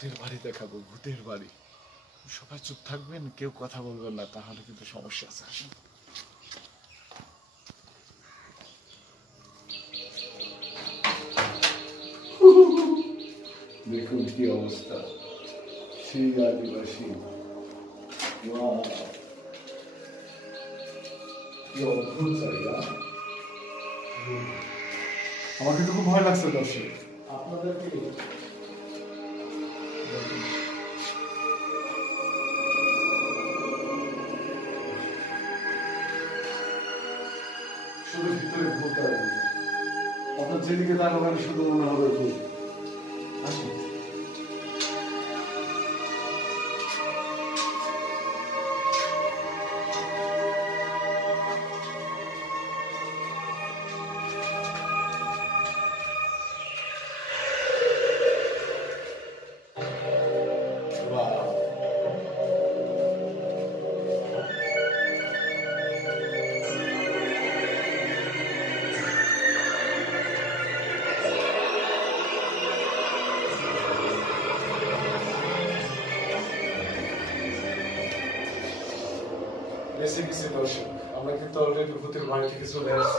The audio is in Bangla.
ভূতের বাড়ি দেখাবো, ভূতের বাড়ি। সবাই চুপ থাকবেন, কেউ কথা বলবেন না, তাহলে কিন্তু সমস্যা আছে। আসেন। দেখুন কি অবস্থা, সেই আদিবাসী। কি অদ্ভুত জায়গা। আমার কিন্তু খুব ভয় লাগছে দর্শক। আপনাদেরকে শুধু ভিতরে ভূত আর ভূত। আপনার যেদিকে তাকাবেন শুধু মনে হবে ভূত। আসুন। বেঁচে গেছি দর্শক, আমরা কিন্তু অলরেডি ভূতের বাড়ি থেকে চলে আসছি।